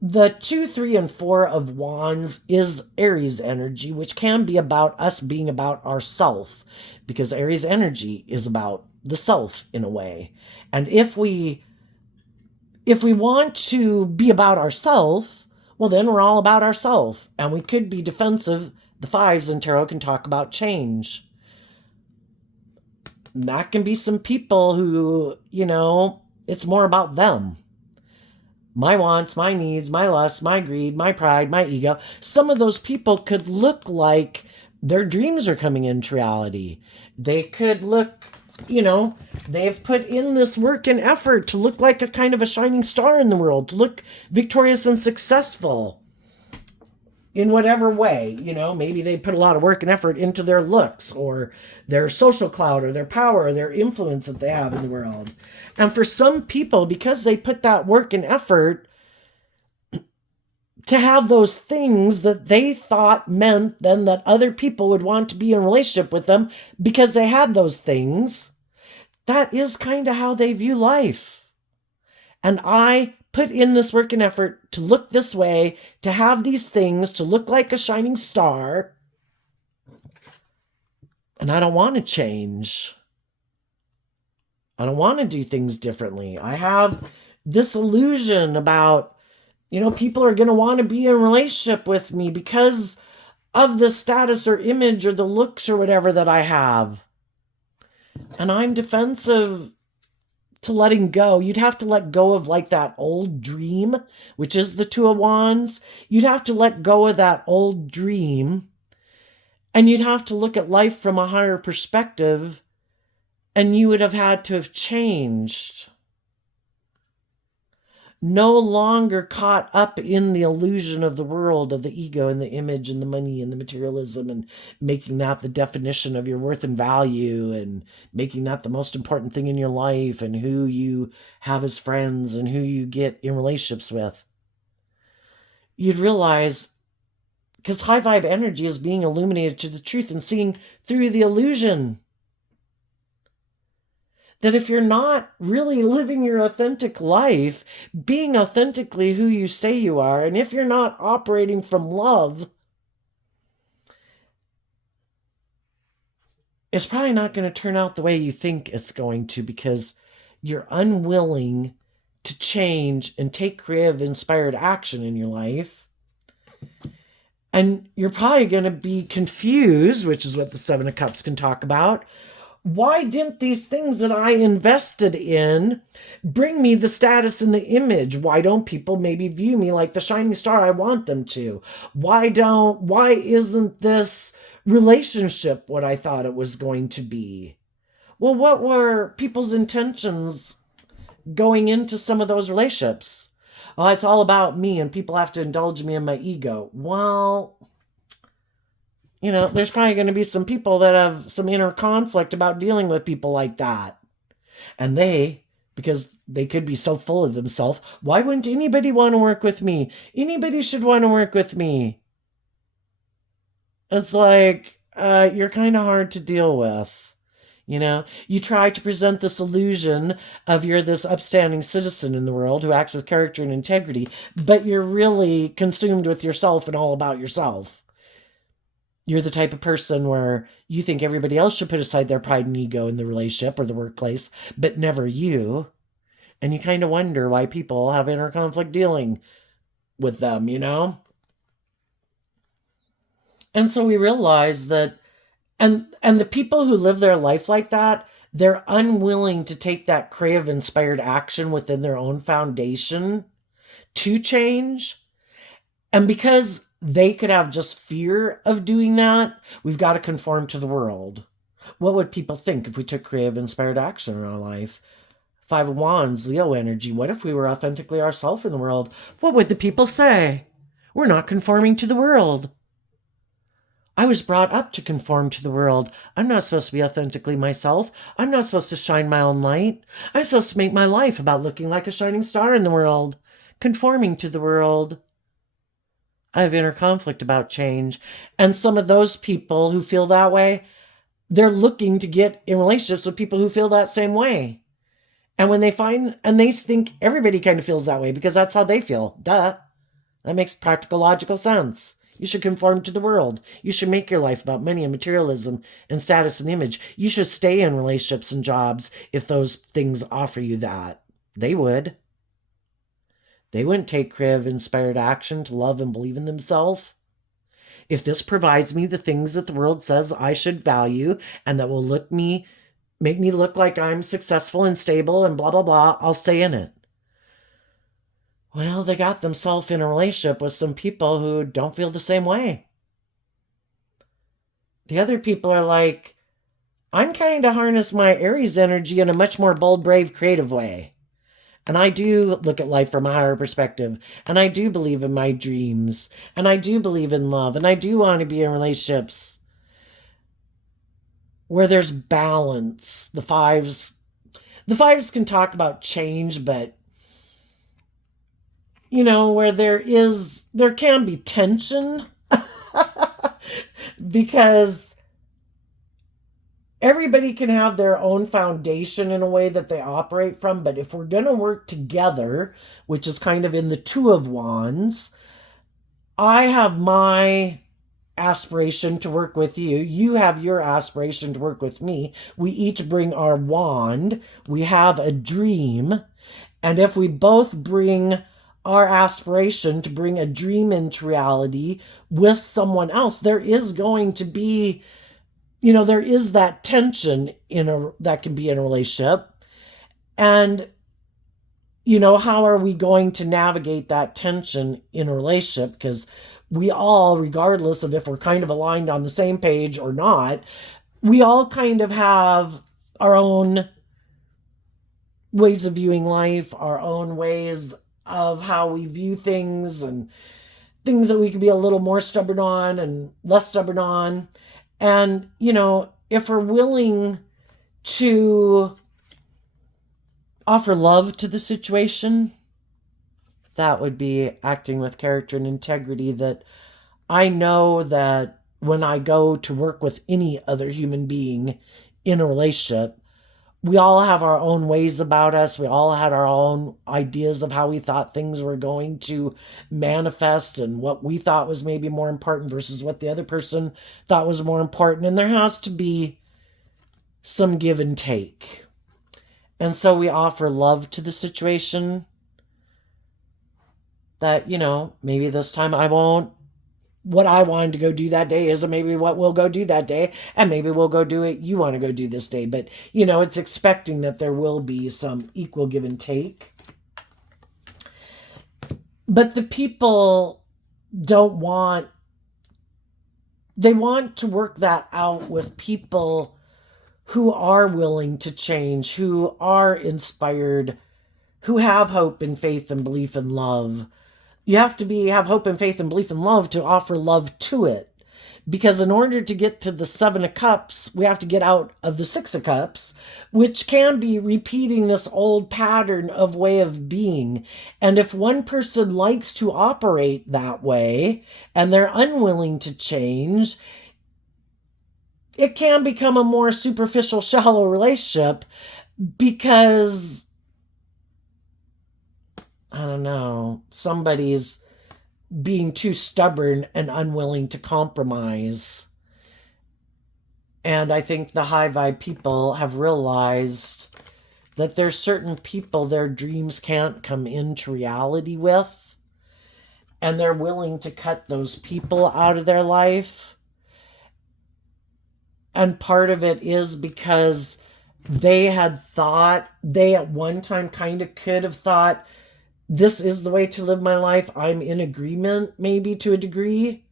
the 2, 3, and 4 of Wands is Aries energy, which can be about us being about ourself, because Aries energy is about the self in a way. And if we want to be about ourself, well, then we're all about ourself. And we could be defensive. The 5s in tarot can talk about change. And that can be some people who, it's more about them. My wants, my needs, my lusts, my greed, my pride, my ego. Some of those people could look like their dreams are coming into reality. They could look they've put in this work and effort to look like a kind of a shining star in the world, to look victorious and successful in whatever way. Maybe they put a lot of work and effort into their looks or their social clout or their power or their influence that they have in the world. And for some people, because they put that work and effort to have those things that they thought meant then that other people would want to be in a relationship with them because they had those things, that is kind of how they view life. And I put in this work and effort to look this way, to have these things, to look like a shining star. And I don't want to change. I don't want to do things differently. I have this illusion about, people are going to want to be in a relationship with me because of the status or image or the looks or whatever that I have. And I'm defensive to letting go. You'd have to let go of like that old dream, which is the Two of Wands. You'd have to let go of that old dream, and you'd have to look at life from a higher perspective, and you would have had to have changed. No longer caught up in the illusion of the world, of the ego and the image and the money and the materialism, and making that the definition of your worth and value, and making that the most important thing in your life, and who you have as friends and who you get in relationships with. You'd realize, because high vibe energy is being illuminated to the truth and seeing through the illusion, that if you're not really living your authentic life, being authentically who you say you are, and if you're not operating from love, it's probably not going to turn out the way you think it's going to, because you're unwilling to change and take creative, inspired action in your life. And you're probably going to be confused, which is what the Seven of Cups can talk about. Why didn't these things that I invested in bring me the status and the image? Why don't people maybe view me like the shining star I want them to? Why isn't this relationship what I thought it was going to be? Well, what were people's intentions going into some of those relationships? Well, it's all about me and people have to indulge me in my ego. Well, there's probably going to be some people that have some inner conflict about dealing with people like that. And because they could be so full of themselves, why wouldn't anybody want to work with me? Anybody should want to work with me. It's like, you're kind of hard to deal with. You try to present this illusion of you're this upstanding citizen in the world who acts with character and integrity, but you're really consumed with yourself and all about yourself. You're the type of person where you think everybody else should put aside their pride and ego in the relationship or the workplace, but never you. And you kind of wonder why people have inner conflict dealing with them, And so we realize that, and the people who live their life like that, they're unwilling to take that creative, inspired action within their own foundation to change. And because they could have just fear of doing that, we've got to conform to the world. What would people think if we took creative, inspired action in our life? Five of Wands, Leo energy. What if we were authentically ourselves in the world? What would the people say? We're not conforming to the world. I was brought up to conform to the world. I'm not supposed to be authentically myself. I'm not supposed to shine my own light. I'm supposed to make my life about looking like a shining star in the world, conforming to the world. I have inner conflict about change. And some of those people who feel that way, they're looking to get in relationships with people who feel that same way. And when they think everybody kind of feels that way because that's how they feel. Duh. That makes practical, logical sense. You should conform to the world. You should make your life about money and materialism and status and image. You should stay in relationships and jobs if those things offer you that. They would. They wouldn't take creative, inspired action to love and believe in themselves. If this provides me the things that the world says I should value and that will make me look like I'm successful and stable and blah, blah, blah, I'll stay in it. Well, they got themselves in a relationship with some people who don't feel the same way. The other people are like, I'm kind of harness my Aries energy in a much more bold, brave, creative way. And I do look at life from a higher perspective. And I do believe in my dreams. And I do believe in love. And I do want to be in relationships where there's balance. The fives can talk about change, but where there can be tension because everybody can have their own foundation in a way that they operate from. But if we're going to work together, which is kind of in the Two of Wands, I have my aspiration to work with you. You have your aspiration to work with me. We each bring our wand. We have a dream. And if we both bring our aspiration to bring a dream into reality with someone else, there is going to be, there is that tension that can be in a relationship. And, how are we going to navigate that tension in a relationship? Because we all, regardless of if we're kind of aligned on the same page or not, we all kind of have our own ways of viewing life, our own ways of how we view things, and things that we could be a little more stubborn on and less stubborn on. And, if we're willing to offer love to the situation, that would be acting with character and integrity. That I know that when I go to work with any other human being in a relationship, we all have our own ways about us. We all had our own ideas of how we thought things were going to manifest and what we thought was maybe more important versus what the other person thought was more important. And there has to be some give and take. And so we offer love to the situation. That, maybe this time I won't. What I wanted to go do that day isn't maybe what we'll go do that day. And maybe we'll go do it you want to go do this day. But, it's expecting that there will be some equal give and take. But the people they want to work that out with people who are willing to change, who are inspired, who have hope and faith and belief and love. You have to have hope and faith and belief and love to offer love to it. Because in order to get to the 7 of Cups, we have to get out of the 6 of Cups, which can be repeating this old pattern of way of being. And if one person likes to operate that way and they're unwilling to change, it can become a more superficial, shallow relationship because, I don't know, somebody's being too stubborn and unwilling to compromise. And I think the high vibe people have realized that there's certain people their dreams can't come into reality with, and they're willing to cut those people out of their life. And part of it is because they at one time kind of could have thought, this is the way to live my life. I'm in agreement, maybe to a degree.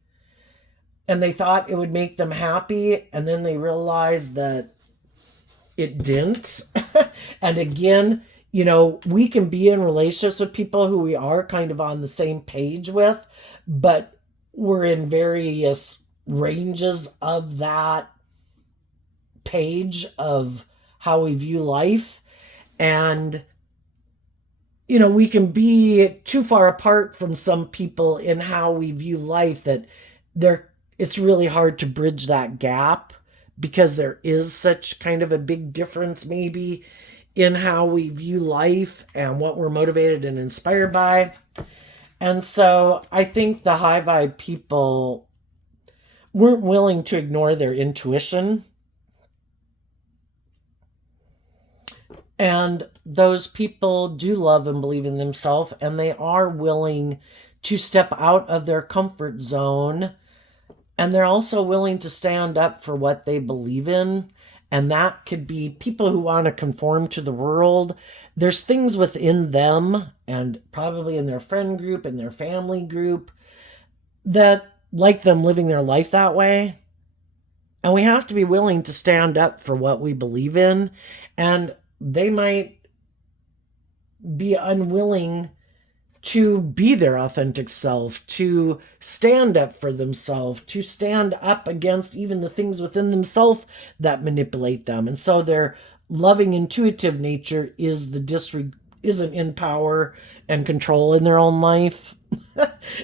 And they thought it would make them happy. And then they realized that it didn't. And again, we can be in relationships with people who we are kind of on the same page with, but we're in various ranges of that page of how we view life. And we can be too far apart from some people in how we view life that it's really hard to bridge that gap, because there is such kind of a big difference maybe in how we view life and what we're motivated and inspired by. And so I think the high vibe people weren't willing to ignore their intuition. And those people do love and believe in themselves, and they are willing to step out of their comfort zone. And they're also willing to stand up for what they believe in. And that could be people who want to conform to the world. There's things within them, and probably in their friend group and their family group, that like them living their life that way. And we have to be willing to stand up for what we believe in. And they might be unwilling to be their authentic self, to stand up for themselves, to stand up against even the things within themselves that manipulate them. And so their loving, intuitive nature isn't in power and control in their own life.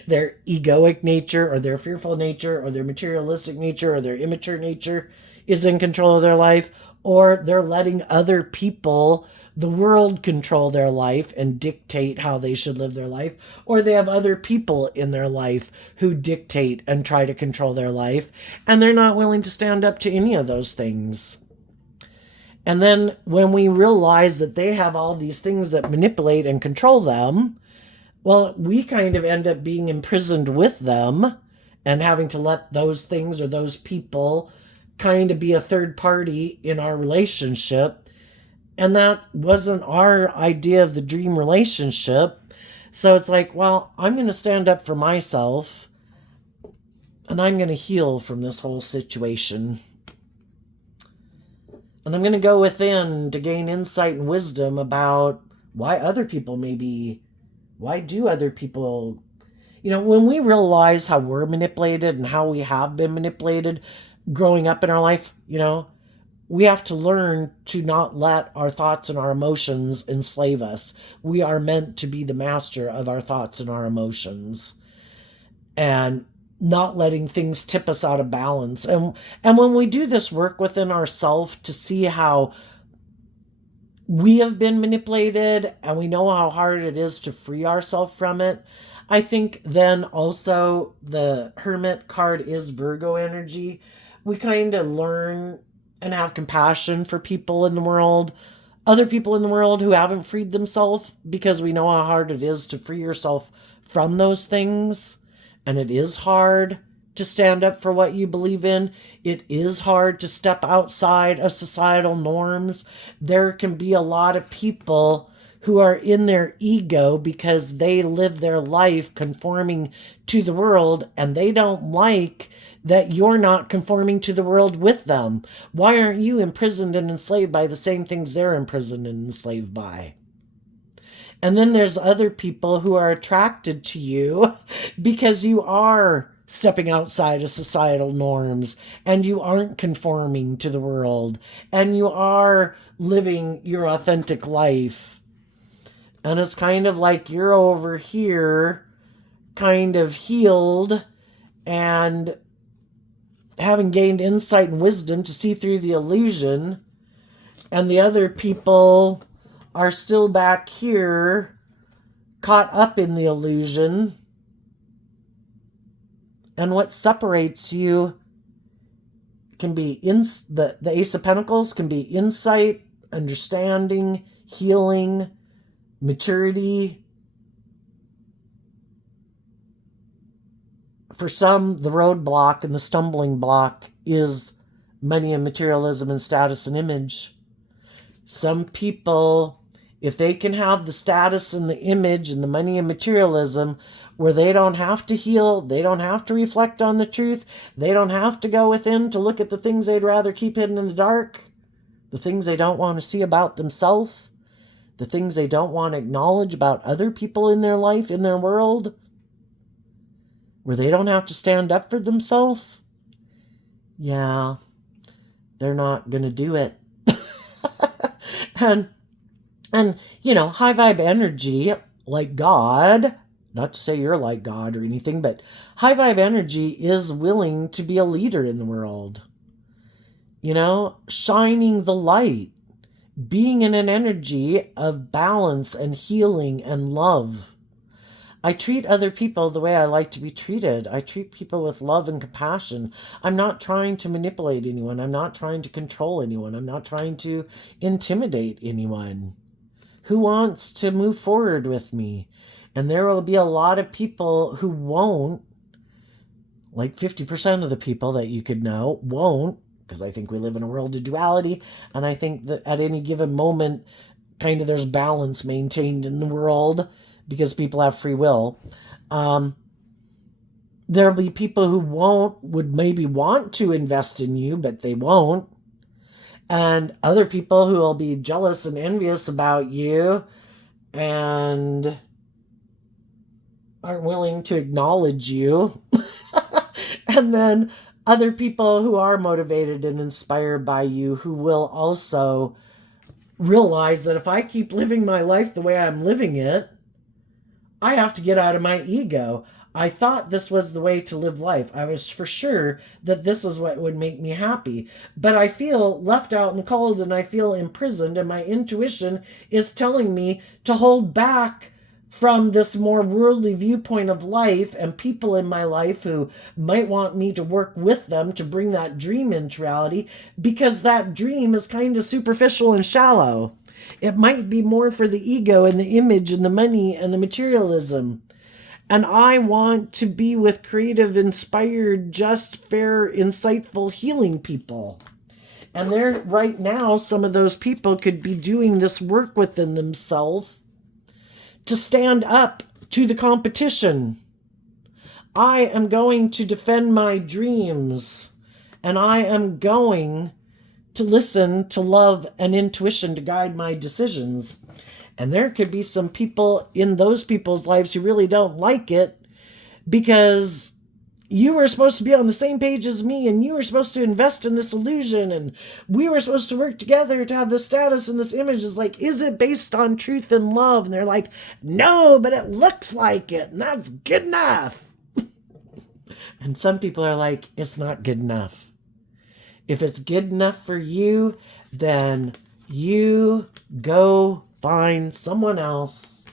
Their egoic nature, or their fearful nature, or their materialistic nature, or their immature nature is in control of their life, or they're letting other people, the world, control their life and dictate how they should live their life, or they have other people in their life who dictate and try to control their life, and they're not willing to stand up to any of those things. And then when we realize that they have all these things that manipulate and control them, well, we kind of end up being imprisoned with them and having to let those things or those people kind of be a third party in our relationship. And that wasn't our idea of the dream relationship. So it's like, well, I'm going to stand up for myself and I'm going to heal from this whole situation. And I'm going to go within to gain insight and wisdom about why other people why do other people, when we realize how we're manipulated and how we have been manipulated growing up in our life, we have to learn to not let our thoughts and our emotions enslave us. We are meant to be the master of our thoughts and our emotions, and not letting things tip us out of balance. And when we do this work within ourselves to see how we have been manipulated and we know how hard it is to free ourselves from it, I think then also the Hermit card is Virgo energy. We kind of learn and have compassion for people in the world, other people in the world who haven't freed themselves, because we know how hard it is to free yourself from those things. And it is hard to stand up for what you believe in. It is hard to step outside of societal norms. There can be a lot of people who are in their ego because they live their life conforming to the world, and they don't like that you're not conforming to the world with them. Why aren't you imprisoned and enslaved by the same things they're imprisoned and enslaved by? And then there's other people who are attracted to you because you are stepping outside of societal norms and you aren't conforming to the world and you are living your authentic life. And it's kind of like you're over here kind of healed and having gained insight and wisdom to see through the illusion, and the other people are still back here caught up in the illusion. And what separates you can be the Ace of Pentacles can be insight, understanding, healing, maturity. For some, the roadblock and the stumbling block is money and materialism and status and image. Some people, if they can have the status and the image and the money and materialism where they don't have to heal, they don't have to reflect on the truth, they don't have to go within to look at the things they'd rather keep hidden in the dark, the things they don't want to see about themselves, the things they don't want to acknowledge about other people in their life, in their world, where they don't have to stand up for themselves, yeah, they're not going to do it. And high vibe energy, like God, not to say you're like God or anything, but high vibe energy is willing to be a leader in the world. Shining the light, being in an energy of balance and healing and love. I treat other people the way I like to be treated. I treat people with love and compassion. I'm not trying to manipulate anyone. I'm not trying to control anyone. I'm not trying to intimidate anyone who wants to move forward with me. And there will be a lot of people who won't, like 50% of the people that you could know won't, because I think we live in a world of duality, and I think that at any given moment, kind of there's balance maintained in the world, because people have free will. There'll be people who would maybe want to invest in you, but they won't. And other people who will be jealous and envious about you and aren't willing to acknowledge you. And then other people who are motivated and inspired by you who will also realize that if I keep living my life the way I'm living it, I have to get out of my ego. I thought this was the way to live life. I was for sure that this is what would make me happy. But I feel left out in the cold and I feel imprisoned, and my intuition is telling me to hold back from this more worldly viewpoint of life and people in my life who might want me to work with them to bring that dream into reality, because that dream is kind of superficial and shallow. It might be more for the ego and the image and the money and the materialism. And I want to be with creative, inspired, just, fair, insightful, healing people. And there, right now, some of those people could be doing this work within themselves to stand up to the competition. I am going to defend my dreams, and I am going to listen to love and intuition to guide my decisions. And there could be some people in those people's lives who really don't like it because you were supposed to be on the same page as me, and you were supposed to invest in this illusion, and we were supposed to work together to have this status and this image. Is like, is it based on truth and love? And they're like, no, but it looks like it, and that's good enough. And some people are like, it's not good enough. If it's good enough for you, then you go find someone else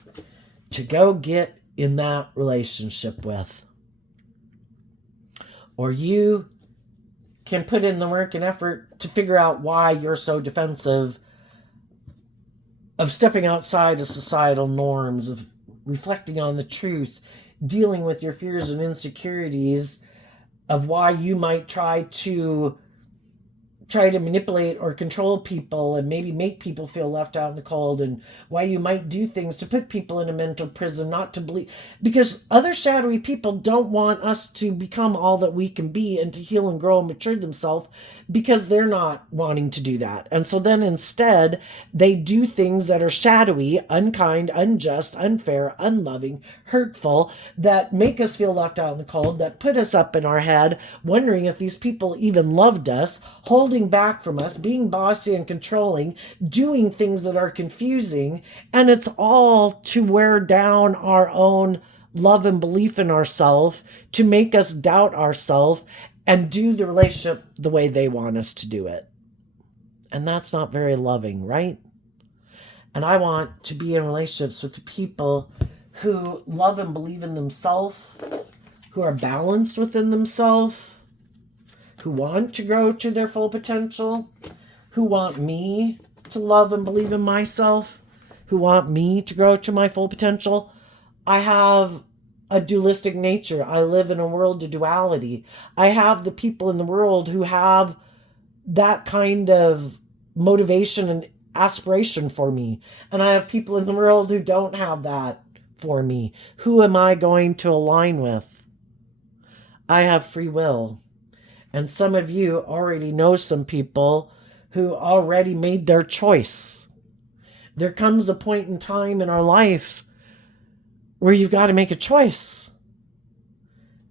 to go get in that relationship with. Or you can put in the work and effort to figure out why you're so defensive of stepping outside of societal norms, of reflecting on the truth, dealing with your fears and insecurities, of why you might try to manipulate or control people and maybe make people feel left out in the cold, and why you might do things to put people in a mental prison, not to believe, because other shadowy people don't want us to become all that we can be and to heal and grow and mature themselves, because they're not wanting to do that. And so then instead they do things that are shadowy, unkind, unjust, unfair, unloving, hurtful, that make us feel left out in the cold, that put us up in our head wondering if these people even loved us, holding back from us, being bossy and controlling, doing things that are confusing. And it's all to wear down our own love and belief in ourselves, to make us doubt ourselves and do the relationship the way they want us to do it. And that's not very loving, right? And I want to be in relationships with the people who love and believe in themselves, who are balanced within themselves, who want to grow to their full potential, who want me to love and believe in myself, who want me to grow to my full potential. I have a dualistic nature. I live in a world of duality. I have the people in the world who have that kind of motivation and aspiration for me. And I have people in the world who don't have that for me. Who am I going to align with? I have free will. And some of you already know some people who already made their choice. There comes a point in time in our life where you've got to make a choice.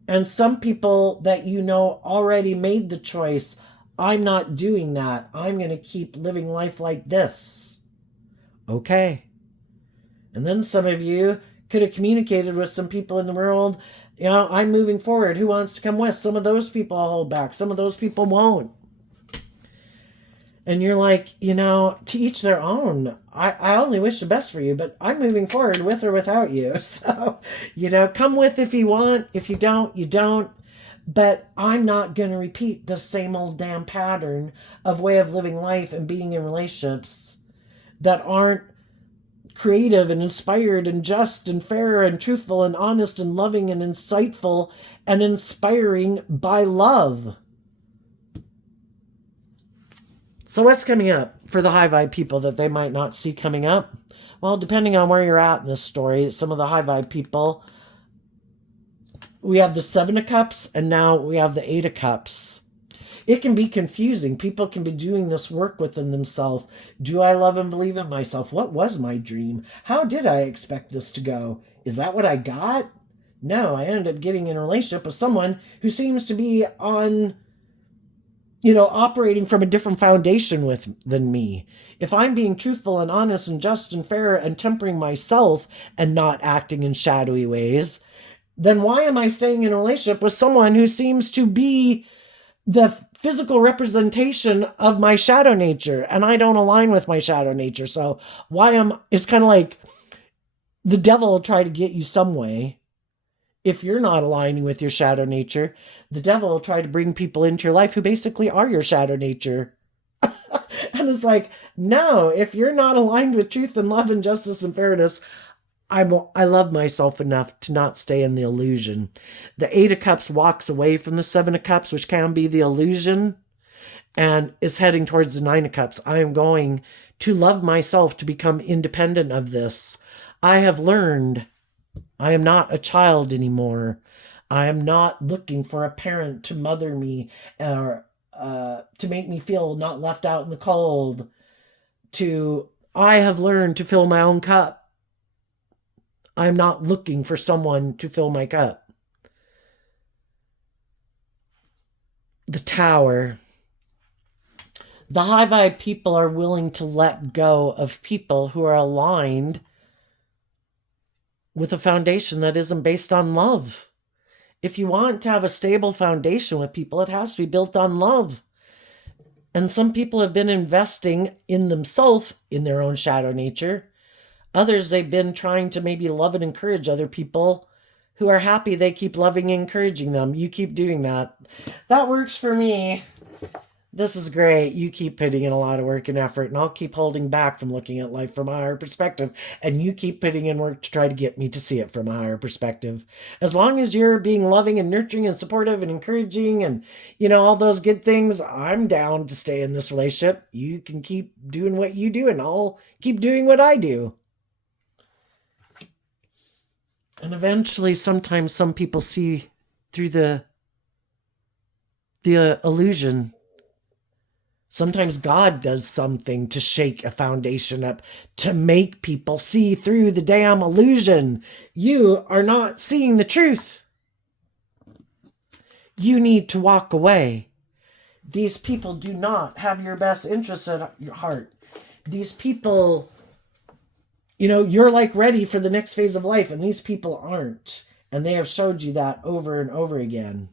And some people that you know already made the choice. I'm not doing that. I'm going to keep living life like this. Okay. And then some of you could have communicated with some people in the world. You know, I'm moving forward. Who wants to come with? Some of those people I'll hold back. Some of those people won't. And you're like, you know, to each their own. I only wish the best for you, but I'm moving forward with or without you. So, you know, come with if you want. If you don't, you don't. But I'm not going to repeat the same old damn pattern of way of living life and being in relationships that aren't creative and inspired and just and fair and truthful and honest and loving and insightful and inspiring by love. So what's coming up for the high vibe people that they might not see coming up? Well, depending on where you're at in this story, some of the high vibe people we have the Seven of Cups, and now we have the Eight of Cups. It can be confusing. People can be doing this work within themselves. Do I love and believe in myself? What was my dream? How did I expect this to go? Is that what I got? No, I ended up getting in a relationship with someone who seems to be on, operating from a different foundation than me. If I'm being truthful and honest and just and fair and tempering myself and not acting in shadowy ways, then why am I staying in a relationship with someone who seems to be the physical representation of my shadow nature, and I don't align with my shadow nature? So it's kind of like the devil will try to get you some way. If you're not aligning with your shadow nature, the devil will try to bring people into your life who basically are your shadow nature. And it's like, no, if you're not aligned with truth and love and justice and fairness, I love myself enough to not stay in the illusion. The Eight of Cups walks away from the Seven of Cups, which can be the illusion, and is heading towards the Nine of Cups. I am going to love myself to become independent of this. I have learned I am not a child anymore. I am not looking for a parent to mother me or to make me feel not left out in the cold. I have learned to fill my own cup. I'm not looking for someone to fill my cup. The Tower. The high vibe people are willing to let go of people who are aligned with a foundation that isn't based on love. If you want to have a stable foundation with people, it has to be built on love. And some people have been investing in themselves, in their own shadow nature. Others, they've been trying to maybe love and encourage other people who are happy they keep loving and encouraging them. You keep doing that. That works for me. This is great. You keep putting in a lot of work and effort, and I'll keep holding back from looking at life from a higher perspective. And you keep putting in work to try to get me to see it from a higher perspective. As long as you're being loving and nurturing and supportive and encouraging and, all those good things, I'm down to stay in this relationship. You can keep doing what you do, and I'll keep doing what I do. And eventually, sometimes some people see through the illusion. Sometimes God does something to shake a foundation up to make people see through the damn illusion. You are not seeing the truth. You need to walk away. These people do not have your best interests at your heart. These people, you're like ready for the next phase of life, and these people aren't. And they have showed you that over and over again.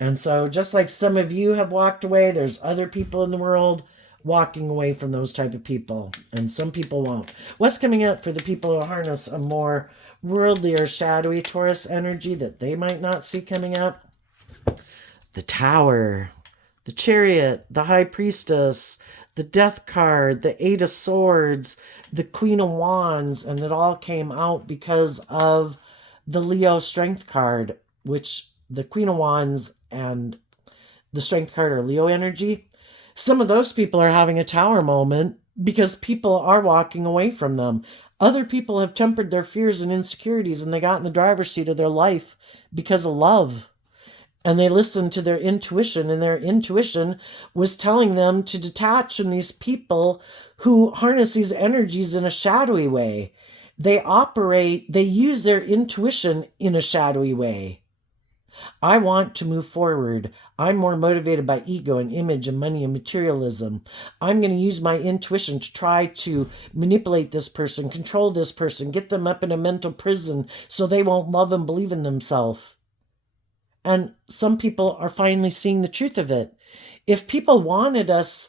And so just like some of you have walked away, there's other people in the world walking away from those type of people. And some people won't. What's coming up for the people who harness a more worldly or shadowy Taurus energy that they might not see coming up? The Tower, the Chariot, the High Priestess, the Death card, the Eight of Swords, the Queen of Wands, and it all came out because of the Leo Strength card, which the Queen of Wands and the Strength card are Leo energy. Some of those people are having a Tower moment because people are walking away from them. Other people have tempered their fears and insecurities, and they got in the driver's seat of their life because of love. And they listened to their intuition, and their intuition was telling them to detach from these people who harness these energies in a shadowy way. They use their intuition in a shadowy way. I want to move forward. I'm more motivated by ego and image and money and materialism. I'm going to use my intuition to try to manipulate this person, control this person, get them up in a mental prison so they won't love and believe in themselves. And some people are finally seeing the truth of it. If people wanted us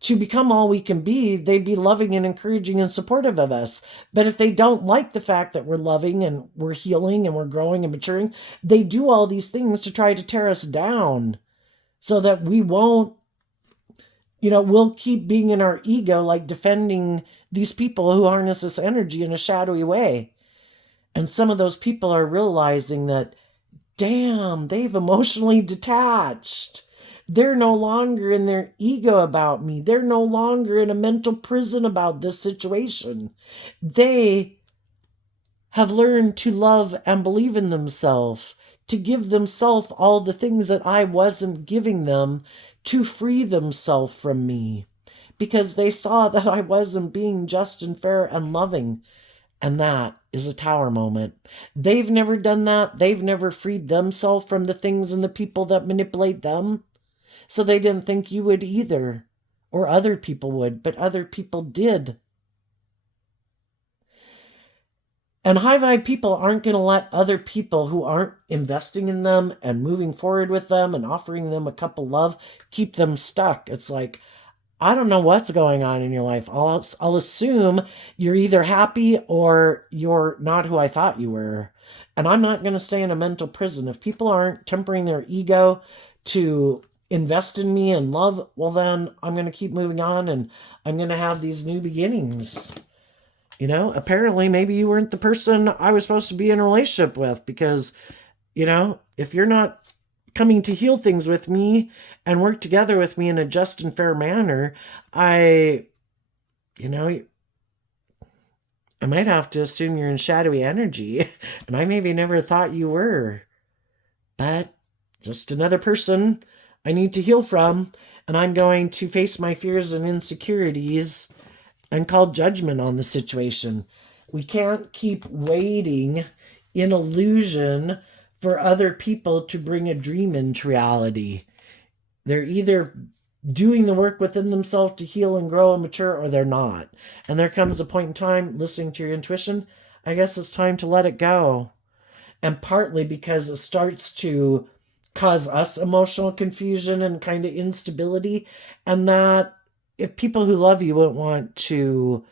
to become all we can be, they'd be loving and encouraging and supportive of us. But if they don't like the fact that we're loving and we're healing and we're growing and maturing, they do all these things to try to tear us down so that we won't, we'll keep being in our ego, like defending these people who harness this energy in a shadowy way. And some of those people are realizing that, damn, they've emotionally detached. They're no longer in their ego about me. They're no longer in a mental prison about this situation. They have learned to love and believe in themselves, to give themselves all the things that I wasn't giving them to free themselves from me, because they saw that I wasn't being just and fair and loving. And that is a tower moment. They've never done that. They've never freed themselves from the things and the people that manipulate them. So they didn't think you would either, or other people would, but other people did. And high vibe people aren't going to let other people who aren't investing in them and moving forward with them and offering them a cup of love keep them stuck. It's like, I don't know what's going on in your life. I'll assume you're either happy or you're not who I thought you were. And I'm not going to stay in a mental prison. If people aren't tempering their ego to invest in me and love, well, then I'm going to keep moving on and I'm going to have these new beginnings. You know, apparently maybe you weren't the person I was supposed to be in a relationship with, because, you know, if you're not coming to heal things with me and work together with me in a just and fair manner, I might have to assume you're in shadowy energy. And I maybe never thought you were. But just another person I need to heal from. And I'm going to face my fears and insecurities and call judgment on the situation. We can't keep waiting in illusion for other people to bring a dream into reality. They're either doing the work within themselves to heal and grow and mature, or they're not. And there comes a point in time, listening to your intuition, I guess it's time to let it go. And partly because it starts to cause us emotional confusion and kind of instability, and that if people who love you won't want to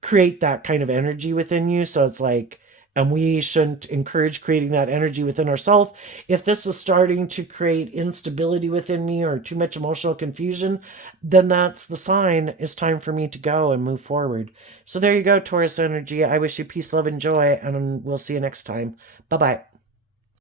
create that kind of energy within you, so it's like, and we shouldn't encourage creating that energy within ourselves. If this is starting to create instability within me or too much emotional confusion, then that's the sign it's time for me to go and move forward. So there you go, Taurus energy. I wish you peace, love, and joy, and we'll see you next time. Bye-bye.